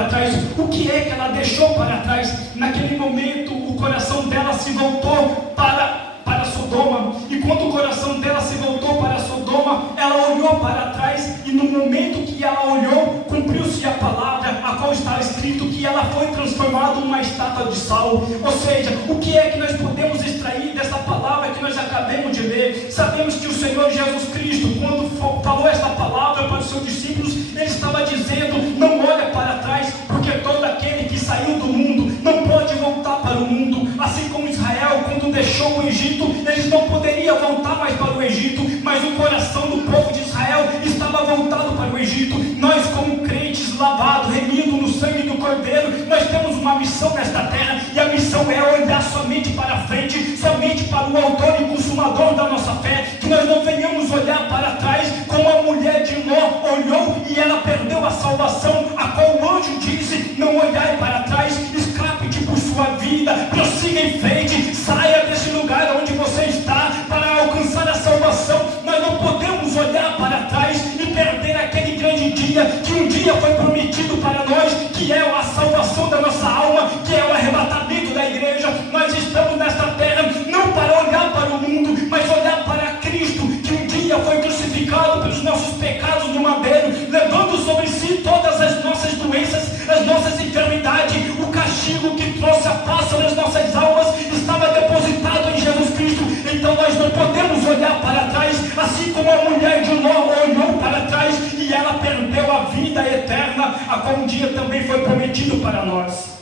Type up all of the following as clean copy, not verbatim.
para trás. O que é que ela deixou para trás? Naquele momento, o coração dela se voltou para Sodoma, e quando o coração dela se voltou para Sodoma, ela olhou para trás, e no momento que ela olhou, cumpriu-se a palavra, a qual está escrito que ela foi transformada numa estátua de sal. Ou seja, o que é que nós podemos extrair dessa palavra que nós acabamos de ler? Sabemos que o Senhor Jesus Cristo, quando falou esta palavra para os seus discípulos, ele estava dizendo: não olha para trás, porque todo aquele que saiu do mundo não pode voltar para o mundo. Assim como Israel, quando deixou o Egito, eles não poderiam voltar mais para o Egito, mas o coração do povo de Israel estava voltado para o Egito. Nós, como crentes lavados, remidos no sangue do Cordeiro, nós temos uma missão nesta terra, e a missão é olhar somente para frente, somente para o autor e consumador da nossa fé, que nós não venhamos olhar para trás, como a mulher de Ló olhou e ela perdeu a salvação, a qual o anjo disse: não olhai para trás, escape por sua vida, prossiga em frente, saia desse lugar onde você está para alcançar a salvação. Nós não podemos olhar para trás e perder aquele grande dia que um dia foi prometido para nós, que é a salvação da nossa alma, que é o arrebatamento da igreja. Nós estamos nesta terra não para olhar para o mundo, mas olhar para Cristo, que um dia foi crucificado pelos nossos pecados no madeiro, levando sobre si todas as nossas doenças, as nossas enfermidades. O castigo que trouxe a paz sobre as nossas almas estava depositado em Jesus Cristo. Então nós não podemos olhar para trás, assim como a mulher de Ló olhou para trás e ela perdeu a vida eterna, a qual um dia também foi prometido para nós.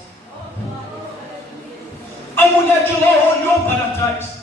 A mulher de Ló olhou para trás.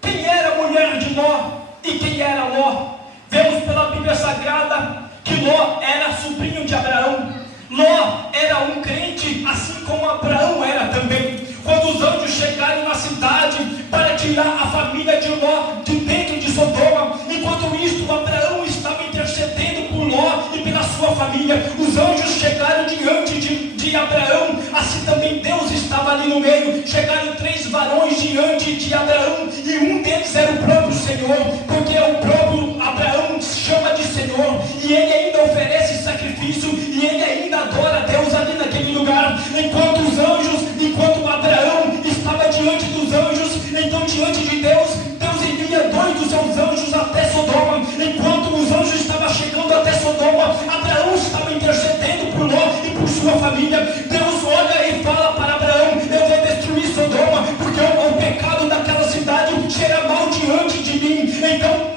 Quem era a mulher de Ló e quem era Ló? Vemos pela Bíblia Sagrada que Ló era sobrinho de Abraão. Ló era um crente, assim como Abraão era também. Quando os anjos chegaram na cidade para tirar a família de Ló de dentro de Sodoma, enquanto isto Abraão estava intercedendo por Ló e pela sua família, os anjos chegaram diante de Abraão, assim também Deus estava ali no meio. Chegaram 3 varões diante de Abraão, e um deles era o próprio Senhor, porque o próprio Abraão chama de Senhor, e ele ainda oferece sacrifício, e ele ainda adora a Deus ali naquele lugar. Enquanto Abraão estava diante dos anjos, então diante de Deus, Deus envia 2 dos seus anjos até Sodoma. Enquanto os anjos estavam chegando até Sodoma, Abraão estava intercedendo por Ló e por sua família. Deus olha e fala para Abraão: eu vou destruir Sodoma, porque o pecado daquela cidade cheira mal diante de mim. Então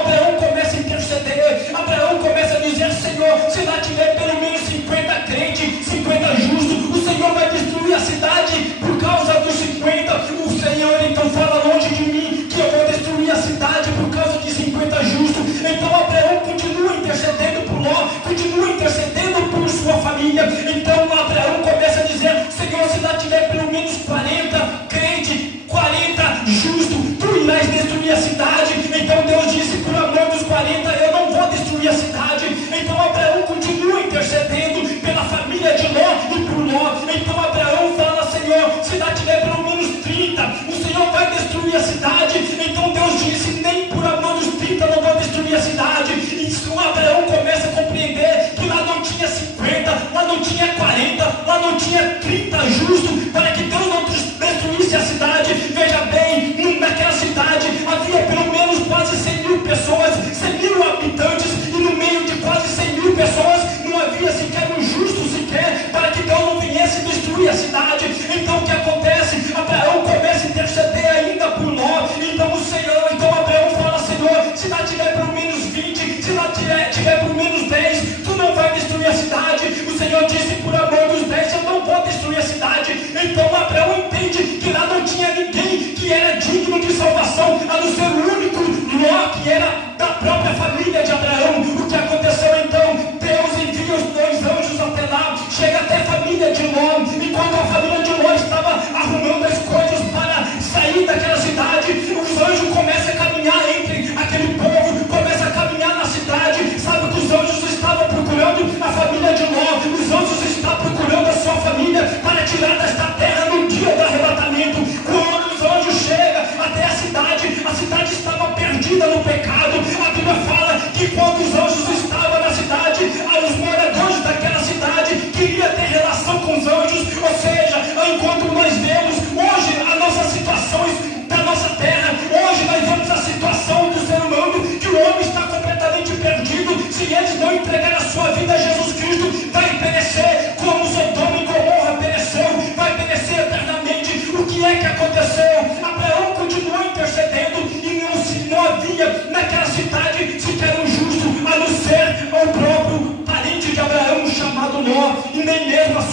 Abraão começa a interceder. Abraão começa a dizer: Senhor, se lá tiver pelo menos 50 crentes, 50 justos, o Senhor vai destruir a cidade por causa dos 50. O Senhor então fala: longe de mim que eu vou destruir a cidade por causa de 50 justos. Então Abraão continua intercedendo por Ló, continua intercedendo por sua família. Então Abraão começa a dizer: Senhor, se lá tiver pelo menos 40 crentes, 40 justos, tu irás destruir a cidade. Então Deus disse: por amor dos 40 eu não vou destruir a cidade. Então Abraão continua intercedendo pela família de Ló e por Ló. Então Abraão fala: Senhor, se lá tiver pelo menos 30, o Senhor vai destruir a cidade. Então Deus disse: nem por amor dos 30 não vou destruir a cidade. Então Abraão começa a compreender que lá não tinha 50, lá não tinha 40, lá não tinha 30 justos, para que Deus não destruísse a cidade. Veja bem, naquela cidade havia pelo menos quase 100.000 pessoas, 100.000 habitantes, e no meio de quase 100.000 pessoas não havia sequer um justo sequer, para que Deus não viesse destruir a cidade. Então o que acontece? Abraão começa a interceder ainda por Ló. Então Abraão fala: Senhor, se lá tiver pelo menos 20, se lá tiver pelo menos 10, tu não vai destruir a cidade. O Senhor disse: por amor dos 10 eu não vou destruir a cidade. Então Abraão entende que lá não tinha ninguém que era digno de salvação, a não ser o único Ló, que era da própria família de Abraão. O que aconteceu então? Deus envia os 2 anjos até lá, chega até a família de Ló. Enquanto a família de Ló estava arrumando as coisas para sair daquela cidade, os anjos começam a caminhar entre aquele povo, começam a caminhar na cidade. Sabe o que os anjos estavam procurando? A família de Ló. Os anjos estavam procurando a sua família para tirar desta terra no dia do arrebatamento. Quando os anjos chegam até a cidade estava perdida no pecado.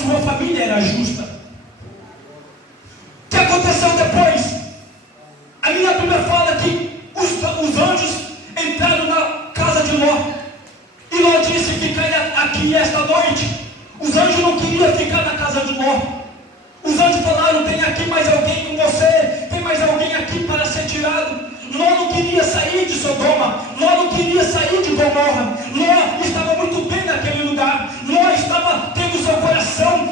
sua família era justa. O que aconteceu depois? A minha Bíblia fala que os anjos entraram na casa de Ló. E Ló disse: fiquei aqui esta noite. Os anjos não queriam ficar na casa de Ló. Os anjos falaram: tem aqui mais alguém com você? Tem mais alguém aqui para ser tirado? Ló não queria sair de Sodoma. Ló não queria sair de Gomorra. Ló estava muito bem naquele lugar. Ló estava tendo seu coração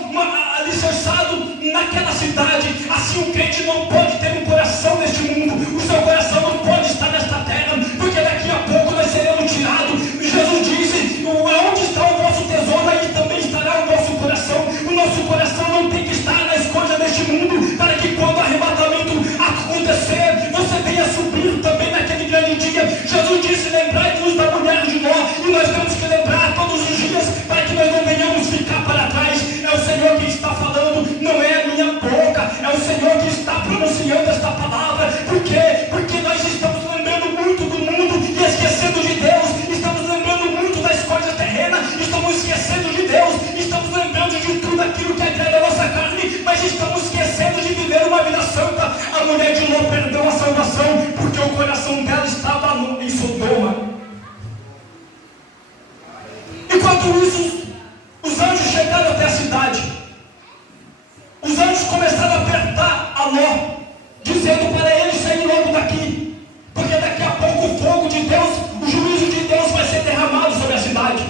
alicerçado naquela cidade. Assim, um crente não pode ter um coração neste mundo. O seu coração não pode estar nesta terra, porque daqui a pouco nós seremos tirados. Jesus disse: onde está o vosso tesouro, aí também estará o vosso coração. O nosso coração não tem que estar nas coisas deste mundo, para que quando o arrebatamento acontecer, você venha subir também naquele grande dia. Jesus disse: lembrai-vos da mulher de Ló. E nós temos que lembrar todos os dias, para que nós não venhamos ficar para trás. É o Senhor que está falando, não é a minha boca. É o Senhor que está pronunciando esta palavra. Por quê? Porque nós estamos lembrando muito do mundo e esquecendo de Deus. Estamos lembrando muito das coisas terrenas, estamos esquecendo de Deus. Estamos lembrando de tudo aquilo que agrada a nossa carne, mas estamos esquecendo de viver uma vida santa. A mulher de Ló perdeu a salvação, porque o coração dela estava em Sodoma. Enquanto isso, os anjos chegaram até a cidade. Os anjos começaram a apertar a Ló, dizendo para ele sair logo daqui, porque daqui a pouco o fogo de Deus, o juízo de Deus vai ser derramado sobre a cidade.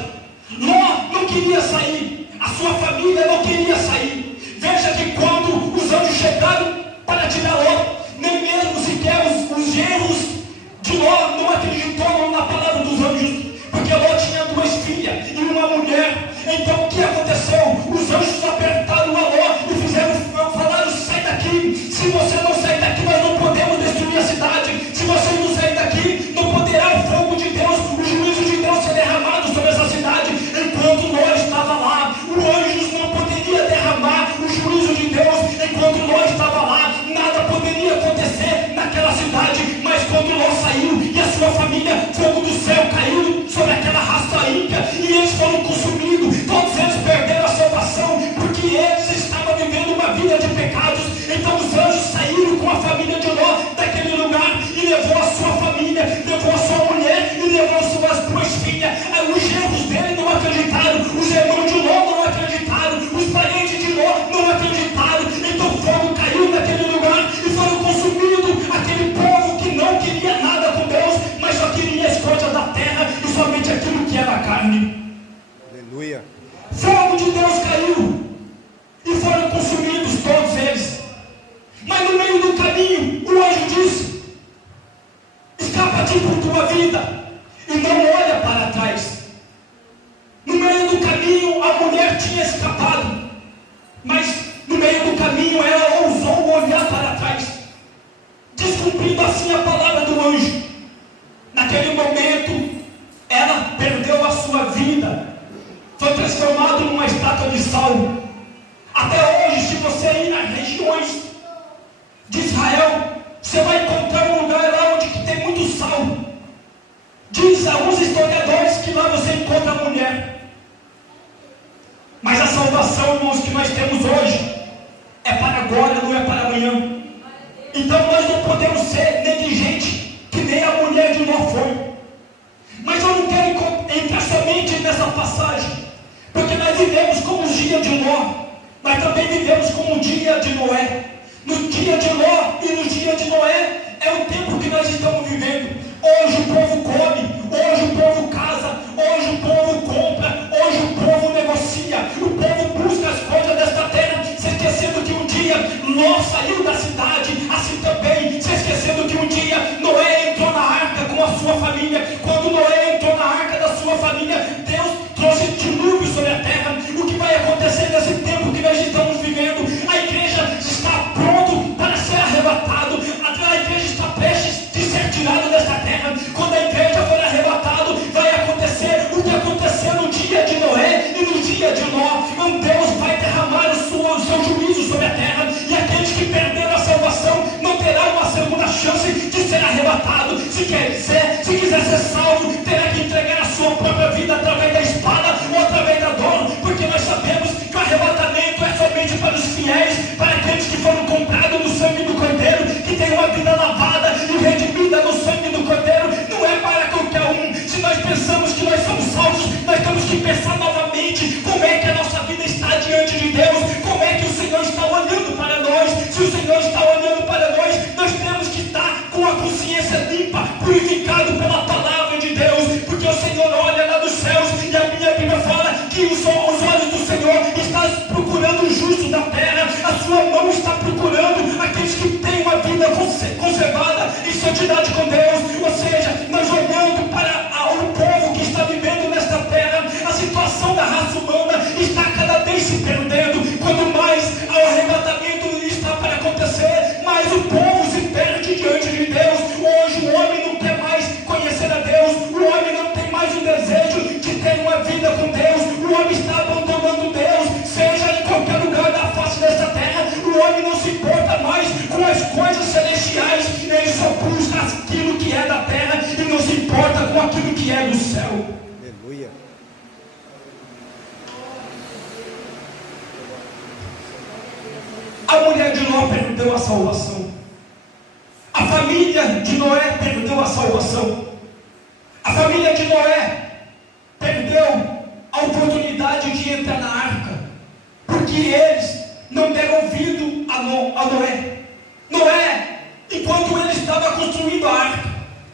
Ló não queria sair, a sua família não queria sair. Veja que quando os anjos chegaram para tirar Ló, nem mesmo sequer os genros de Ló não acreditou na palavra dos anjos, porque Ló tinha 2 filhas e uma mulher. Então o que aconteceu? Os anjos apertaram a Ló e falaram: sai daqui. Se você não sair daqui, nós não podemos destruir a cidade. Se você não sair daqui, não poderá o fogo de Deus, o juízo de Deus ser derramado sobre essa cidade. Enquanto Ló estava lá, os anjos não poderiam derramar o juízo de Deus. Enquanto Ló estava lá, nada poderia acontecer naquela cidade. Mas quando Ló saiu e a sua família, fogo do céu caiu sobre aquela raça ímpia, e eles foram consumidos. Todos eles perderam a salvação, porque eles estavam vivendo uma vida de pecados. Então os anjos saíram com a família de Ló daquele lugar, e levou a sua família, levou a sua mulher e levou as suas 2 filhas. Os genros dele não acreditaram, os irmãos de Ló não acreditaram, os parentes de Ló não acreditaram. Então o fogo caiu naquele lugar e foram consumidos aquele povo que não queria nada com Deus, mas só queria as coisas da terra e somente aquilo que era carne. Aleluia. Fogo de Deus caiu e foram consumidos todos eles. Mas no meio do caminho, o anjo disse: escapa-te por tua vida e não olha para trás. No meio do caminho, a mulher tinha escapado, mas no meio do caminho ela ousou olhar para trás, descumprindo assim a palavra do anjo. Naquele momento, ela perdeu a sua vida, foi transformado numa estátua de sal. Até hoje, se você ir nas regiões de Israel, você vai encontrar um lugar lá onde tem muito sal. Diz alguns historiadores que lá você encontra a mulher. Mas a salvação, irmãos, que nós temos hoje é para agora, não é para amanhã. Então nós não podemos ser negligentes, que nem a mulher de Ló foi. Mas eu não quero entrar somente nessa passagem, porque nós vivemos como os dias de Ló, mas também vivemos como o dia de Noé. No dia de Ló e no dia de Noé é o tempo que nós estamos vivendo. Hoje o povo come, hoje o povo casa, hoje o povo compra, hoje o povo negocia, o povo busca as coisas desta terra, se esquecendo que um dia Ló saiu da cidade, assim também, se esquecendo que um dia Noé entrou na arca com a sua família. Quando Noé entrou na arca da sua família, Deus trouxe dilúvio sobre a terra. O que vai acontecer nesse tempo que nós estamos vivendo? A igreja está pronto para ser arrebatado, a igreja está prestes a ser tirada desta terra. Quando a igreja for que pensar novamente como é que a nossa vida está diante de Deus, como é que o Senhor está olhando para nós. Se o Senhor está olhando para nós, nós temos que estar com a consciência limpa, purificado pela palavra de Deus, porque o Senhor olha lá dos céus e a minha Bíblia fala que os olhos do Senhor estão procurando o justo da terra, a sua mão está procurando aqueles que têm uma vida conservada em santidade com Deus. Ou seja, nós olhando para o povo que está vivendo nesta terra, a situação da raça humana está cada vez se perdendo. Quanto mais o arrebatamento está para acontecer, mais o povo se perde diante de Deus. Hoje o homem não quer mais conhecer a Deus, o homem não tem mais o desejo de ter uma vida com Deus, o homem está abandonando Deus, seja em qualquer lugar da face desta terra. O homem não se importa mais com as coisas celestiais, ele só busca aquilo que é da terra e não se importa com aquilo que é do céu. Aleluia. A mulher de Ló perdeu a salvação. A família de Noé perdeu a salvação. A família de Noé perdeu a oportunidade de entrar na arca, porque eles não deram ouvido a Noé. Noé, enquanto ele estava construindo a arca,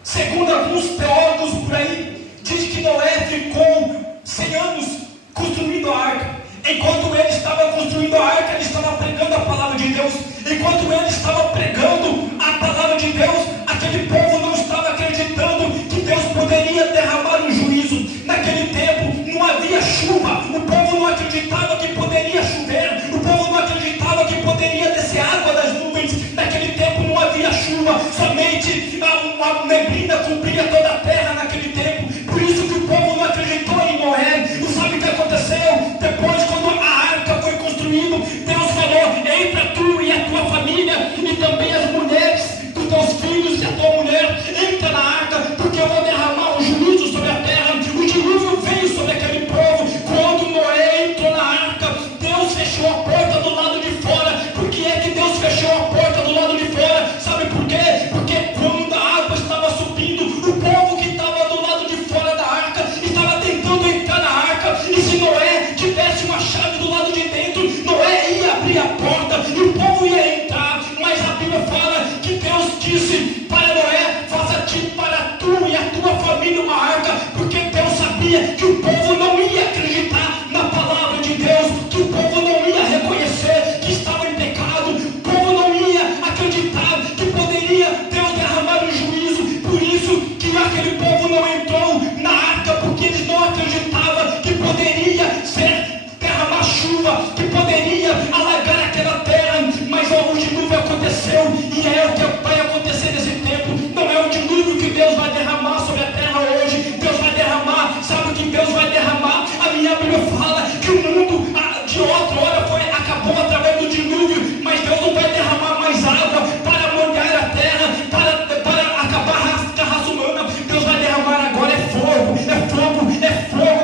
segundo alguns teólogos por aí, diz que Noé ficou 100 anos construindo a arca. Enquanto ele estava construindo a arca, ele estava pregando a palavra de Deus. Enquanto ele estava pregando a palavra de Deus, aquele povo não estava acreditando que Deus poderia derramar um juízo. Naquele tempo não havia chuva, o povo não acreditava que poderia chover, o povo não acreditava que poderia descer água das nuvens. Naquele tempo não havia chuva, somente uma neblina cobria toda a terra naquele tempo. Por isso que o povo não acreditou em Noé. E sabe o que aconteceu? Depois, quando a arca foi construída, Deus falou: entra tu e a tua família, e também as mulheres dos teus filhos e a tua mulher, entra na arca, porque eu vou derramar um juízo sobre a terra. O dilúvio veio sobre aquele povo. Quando Noé entrou na arca, Deus fechou a porta do lado de fora. Por que é que Deus fechou a porta do lado de fora? Sabe por quê? Porque quando a água estava subindo, o povo que estava do lado de fora da arca estava tentando entrar na arca, e se Noé tivesse uma chave do lado de dentro, Noé ia abrir a porta e o povo ia entrar. Mas a Bíblia fala que Deus disse para Noé: faça-te para tu e a tua família uma arca, porque Deus sabia que o povo não ia acreditar na palavra de Deus, que o povo não ia reconhecer que estava em pecado, o povo não ia acreditar que poderia Deus derramar um juízo. Por isso que aquele povo não entrou na arca, porque eles não acreditavam que poderia derramar chuva, que poderia alagar aquela terra. Mas o dilúvio aconteceu, e é o que vai acontecer nesse tempo. Não é o dilúvio que Deus vai derramar sobre a terra hoje. Deus vai derramar, sabe o que Deus vai derramar? A minha Bíblia fala que o mundo de outra hora acabou através do dilúvio, mas Deus não vai derramar mais água para molhar a terra, para acabar com a raça humana. Deus vai derramar agora fogo,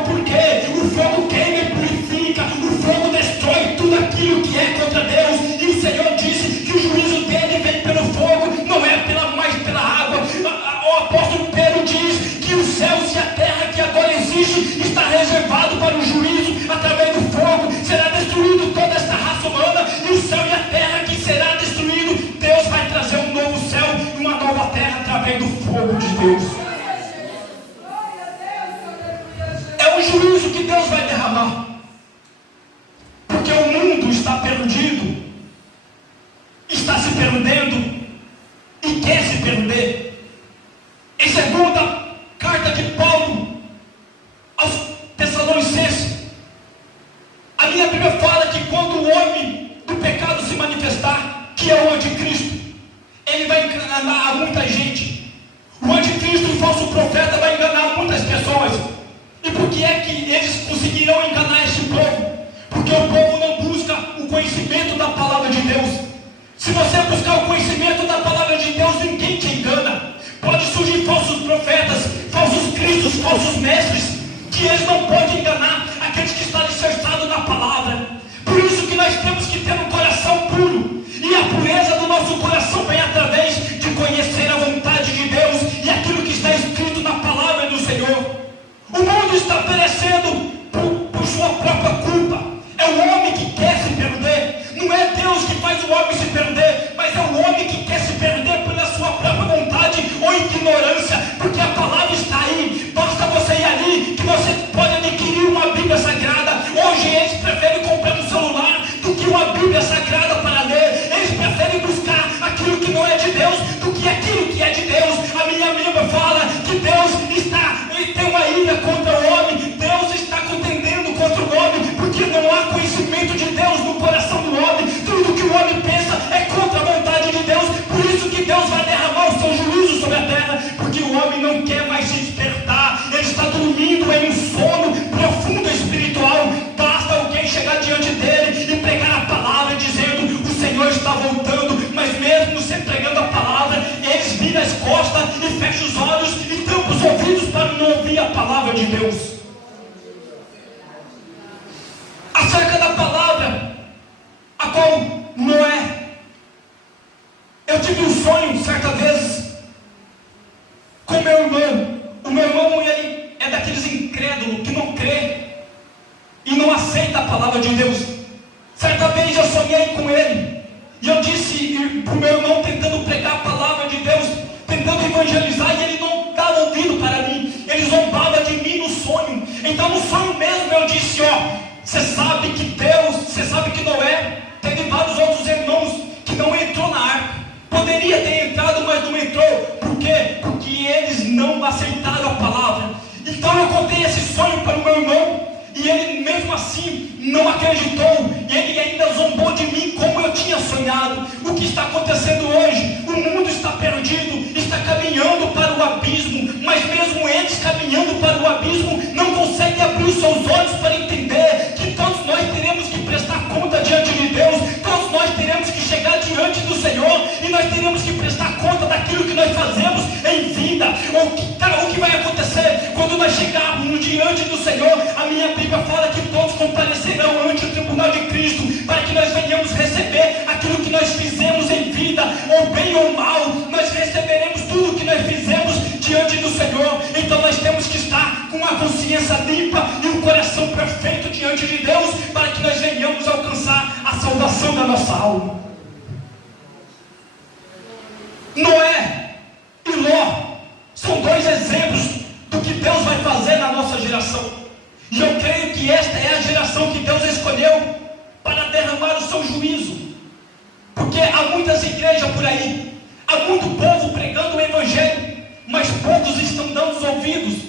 porque o fogo queima e purifica, o fogo destrói tudo aquilo que é contra Deus. E o Senhor disse que o juízo dele vem pelo fogo, não é mais pela água. O apóstolo Pedro diz que os céus e a terra que agora existe está reservado para o juízo através do fogo. Será destruído toda esta raça humana, e o céu e a terra que será destruído, Deus vai trazer um novo céu e uma nova terra através do fogo de Deus. É o juízo que Deus vai derramar, porque o mundo está perdido, está se perdendo e quer se perder. Em segunda carta de Paulo aos Tessalonicenses, a minha Bíblia fala que quando o homem do pecado se manifestar, que é o anticristo, ele vai enganar muita gente. O anticristo, o falso profeta, vai enganar muitas pessoas. E por que é que eles conseguirão enganar este povo? Porque o povo não busca o conhecimento da palavra de Deus. Se você buscar o conhecimento da palavra de Deus, ninguém te engana. Pode surgir falsos profetas, falsos cristos, falsos mestres, que eles não podem enganar aqueles que estão alicerçados na palavra. Por isso que nós temos que ter um coração puro, e a pureza do nosso coração vem através de conhecer a vontade de Deus e aquilo que está escrito na palavra do Senhor. O mundo está perecendo por sua própria culpa. É o homem que quer se perder. Não é Deus que faz o homem se perder, mas é o homem que quer se perder pela sua própria vontade ou ignorância, porque a palavra está aí. Basta você ir ali que você pode adquirir uma Bíblia Sagrada. Hoje eles preferem comprar um celular do que uma Bíblia Sagrada para ler. Eles preferem buscar aquilo que não é de Deus do que aquilo que é de Deus. A minha Bíblia fala que Deus tem uma ira contra o homem. Deus está contendendo contra o homem, porque não há conhecimento de Deus no coração do homem. Tudo que o homem pensa é contra a vontade de Deus. Por isso que Deus vai derramar o seu juízo sobre a terra, porque o homem não quer mais se despertar. Ele está dormindo em um sono profundo espiritual. Basta alguém chegar diante dele e pregar a palavra dizendo: o Senhor está voltando. Mas mesmo você pregando a palavra, eles viram as costas e fecham os olhos e tampam os ouvidos para não ouvir a palavra de Deus. Acerca da palavra a qual Noé, eu tive um sonho certa vez com meu irmão. O meu irmão, ele é daqueles incrédulos que não crê e não aceita a palavra de Deus. Certa vez eu sonhei com ele e eu disse para o meu irmão, tentando pregar a palavra de Deus, tentando evangelizar, e ele não dava ouvido para mim. Ele zombava de mim no sonho. Então no sonho mesmo eu disse: você sabe que Deus, você sabe que Noé teve vários outros irmãos que não entrou na arca. Poderia ter entrado, mas não entrou. Por quê? Porque eles não aceitaram a palavra. Então eu contei esse sonho para o meu irmão, e ele mesmo assim não acreditou. E ele ainda zombou de mim como eu tinha sonhado. O que está acontecendo hoje? O mundo está perdido, está caminhando para o abismo. Mas mesmo eles caminhando para o abismo, não conseguem abrir os seus olhos para entender que todos nós teremos que prestar conta diante de Deus. Todos nós teremos que chegar diante do Senhor, e nós teremos que prestar conta daquilo que nós fazemos em vida. O que vai acontecer quando nós chegarmos diante do Senhor? A minha Bíblia fala que todos comparecerão ante o tribunal de Cristo, para que nós venhamos receber aquilo que nós fizemos em vida, ou bem ou mal. Nós receberemos tudo o que nós fizemos diante do Senhor. Então nós temos que estar com a consciência limpa e um coração perfeito diante de Deus, para que nós venhamos alcançar a salvação da nossa alma. Noé e Ló são dois exemplos do que Deus vai fazer na nossa geração. E eu creio que esta é a geração que Deus escolheu para derramar o seu juízo. Porque há muitas igrejas por aí, há muito povo pregando o Evangelho, mas poucos estão dando os ouvidos.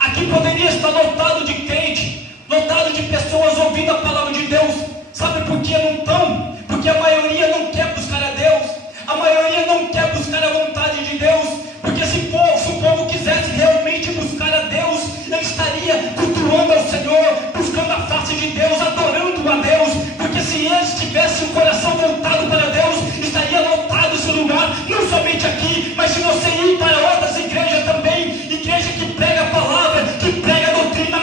Aqui poderia estar lotado de crente, lotado de pessoas ouvindo a palavra de Deus. Sabe por que não estão? Porque a maioria não quer buscar a Deus. A maioria não quer buscar a vontade de Deus. Porque se o povo quisesse realmente buscar a Deus, ele estaria cultuando ao Senhor, buscando a face de Deus, adorando a Deus. Porque se eles tivessem o coração voltado para Deus, estaria lotado esse lugar. Não somente aqui, mas se você ir para outras igrejas também, igreja que prega a palavra, que prega a doutrina,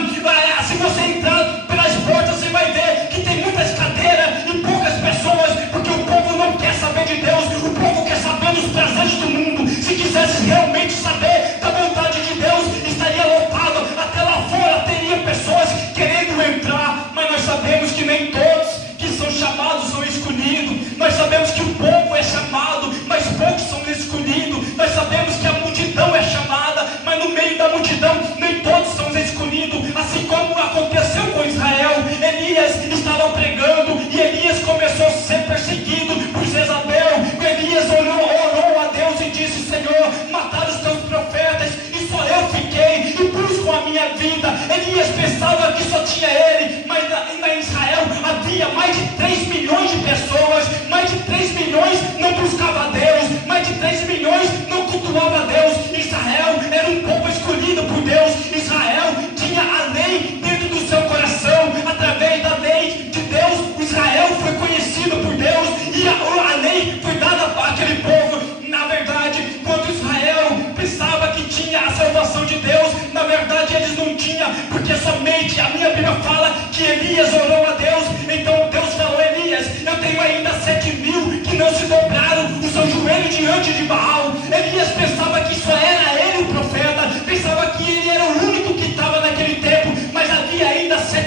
se você entrar pelas portas, você vai ver que tem muitas cadeiras e poucas pessoas, porque o povo não quer saber de Deus. O povo quer saber dos prazeres do mundo. Se quisesse realmente saber da vontade de Deus, estaria lotado. Até lá fora teria pessoas querendo entrar. Mas nós sabemos que nem todos que são chamados são escolhidos. Nós sabemos que o povo é chamado, mas poucos são escolhidos. Nós sabemos que a multidão é chamada, mas no meio da multidão nem todos são escolhidos. Assim como aconteceu com Israel, Elias estava pregando e Elias começou a ser perseguido por Jezabel. Elias orou a Deus e disse: Senhor, mataram os teus profetas e só eu fiquei e busco a minha vida. Elias pensava que só tinha ele, mas em Israel havia mais de 3 milhões de pessoas. Mais de 3 milhões não buscava a Deus, mais de 3 milhões não cultuava a Deus. Israel era um povo escolhido por Deus. Israel tinha a lei dentro do seu coração. Através da lei de Deus, Israel foi conhecido por Deus, e a lei foi dada para aquele povo. Na verdade, quando Israel pensava que tinha a salvação de Deus, na verdade eles não tinham, porque somente a minha Bíblia fala que Elias orou a Deus. Então Deus falou: Elias, eu tenho ainda 7.000 que não se dobraram o seu joelho diante de Baal. Elias pensava que só era ele o profeta, pensava que ele era o único que estava naquele tempo, mas havia ainda 7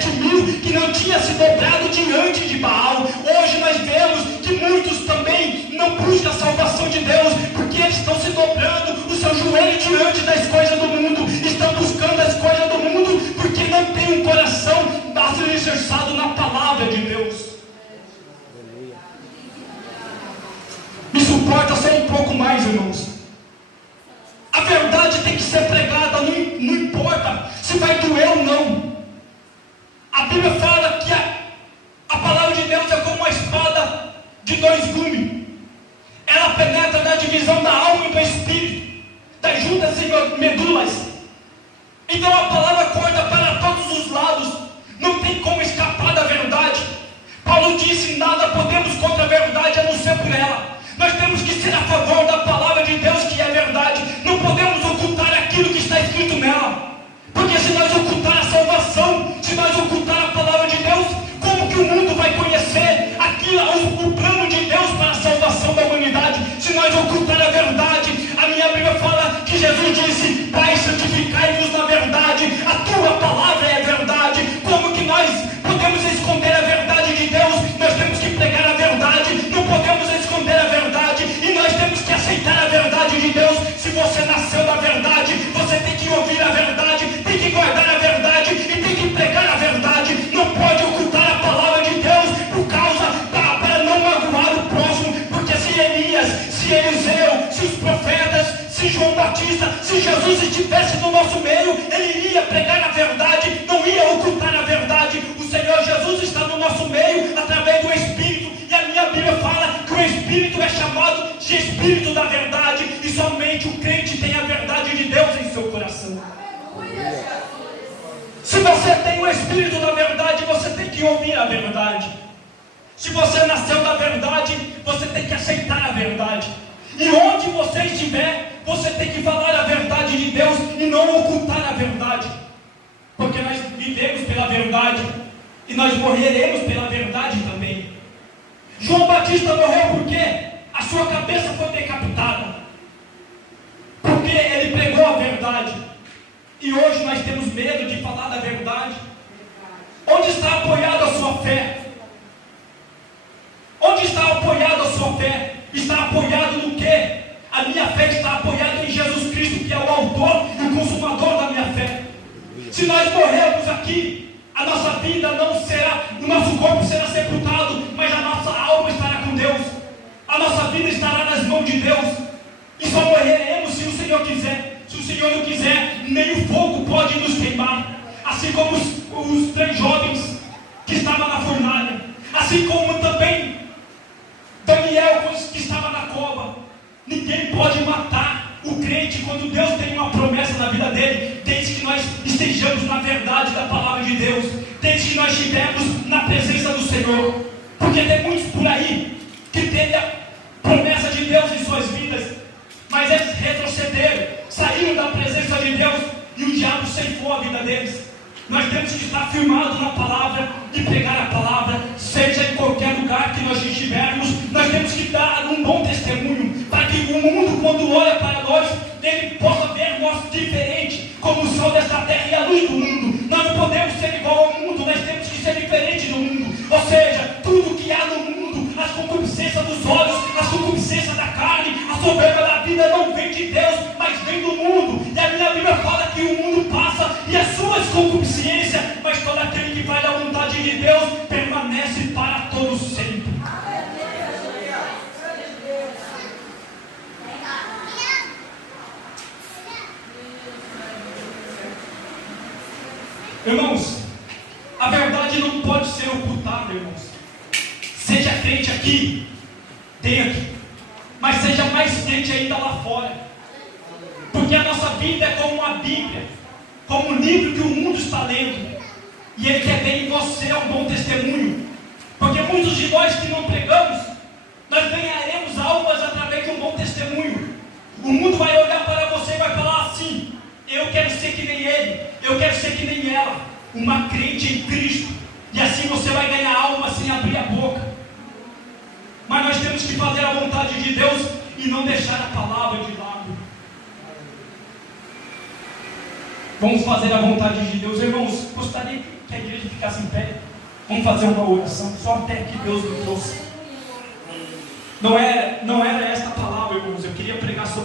Bíblia fala que a palavra de Deus é como uma espada de dois gumes. Ela penetra na divisão da alma e do espírito, das juntas e medulas. Então a palavra corta para todos os lados, não tem como escapar da verdade. Paulo disse: nada podemos contra a verdade a não ser por ela. Nós temos que ser a favor da palavra de Deus, que é verdade. Não podemos ocultar aquilo que está escrito nela, porque se nós ocultar a salvação, se nós ocultar a palavra de Deus, como que o mundo vai conhecer o plano de Deus para a salvação da humanidade? Se nós ocultar a verdade, a minha Bíblia fala que Jesus disse: Pai, santificai-vos na verdade, a tua palavra é verdade. Como que nós podemos esconder a verdade de Deus? Nós temos que pregar a verdade, não podemos esconder a verdade, e nós temos que aceitar a verdade de Deus. Se você nasceu da verdade, você tem que ouvir a verdade, tem que guardar a verdade e tem que pregar a verdade. Não pode ocultar a palavra de Deus para não magoar o próximo, porque se Elias, se Eliseu, se os profetas, se João Batista, se Jesus estivesse no nosso meio, ele iria pregar a verdade, não ia ocultar a verdade. O Senhor Jesus está no nosso meio através do Espírito, e a minha Bíblia fala que o Espírito é chamado de Espírito da verdade, e somente o crente tem a verdade de Deus em seu coração. Se você tem o Espírito da verdade, você tem que ouvir a verdade. Se você nasceu da verdade, você tem que aceitar a verdade. E onde você estiver, você tem que falar a verdade de Deus e não ocultar a verdade. Porque nós vivemos pela verdade e nós morreremos pela verdade também. João Batista morreu porque a sua cabeça foi decapitada, porque ele pregou a verdade. E hoje nós temos medo de falar da verdade. Onde está apoiada a sua fé? Onde está apoiada a sua fé? Está apoiado no quê? A minha fé está apoiada em Jesus Cristo, que é o autor e o consumador da minha fé. Se nós morrermos aqui, a nossa vida não será, o nosso corpo será sepultado, mas a nossa alma estará com Deus. A nossa vida estará nas mãos de Deus. E só morreremos se o Senhor quiser. Se o Senhor não quiser, nem o fogo pode nos queimar. Assim como os 3 jovens que estavam na fornalha. Assim como também Daniel, que estava na cova. Ninguém pode matar o crente quando Deus tem uma promessa na vida dele, desde que nós estejamos na verdade da palavra de Deus, desde que nós estivermos na presença do Senhor. Porque tem muitos por aí que têm a promessa de Deus em suas vidas, mas eles retrocederam, saíram da presença de Deus e o diabo ceifou a vida deles. Nós temos que estar firmados na palavra e pregar a palavra, seja em qualquer lugar que nós estivermos. Nós temos que dar um bom testemunho, para que o mundo, quando olha para nós, ele possa ver nós diferente, como o sol desta terra e a luz do mundo. Nós não podemos ser igual ao mundo, nós temos que ser diferente do mundo. Ou seja, tudo que há no mundo, as concupiscências dos olhos, as concupiscências da carne, a soberba da vida, não vem de Deus, mas vem do mundo. E a minha Bíblia fala que o mundo passa e as suas concupiscências, mas todo aquele que vai à vontade de Deus permanece para todos sempre. Irmãos, a verdade não pode ser ocultada, irmãos. Seja crente aqui dentro, mas seja mais crente ainda lá fora. Porque a nossa vida é como uma Bíblia, como um livro que o mundo está lendo, e ele quer ver em você um bom testemunho. Porque muitos de nós que não pregamos, nós ganharemos almas através de um bom testemunho. O mundo vai olhar para você e vai falar assim: eu quero ser que nem ele, eu quero ser que nem ela, uma crente em Cristo. E assim você vai ganhar alma sem abrir a boca. Mas nós temos que fazer a vontade de Deus e não deixar a palavra de lado. Vamos fazer a vontade de Deus. Irmãos, gostaria que a igreja ficasse em pé. Vamos fazer uma oração, só até que Deus me trouxe. Não era esta palavra, irmãos. Eu queria pregar sobre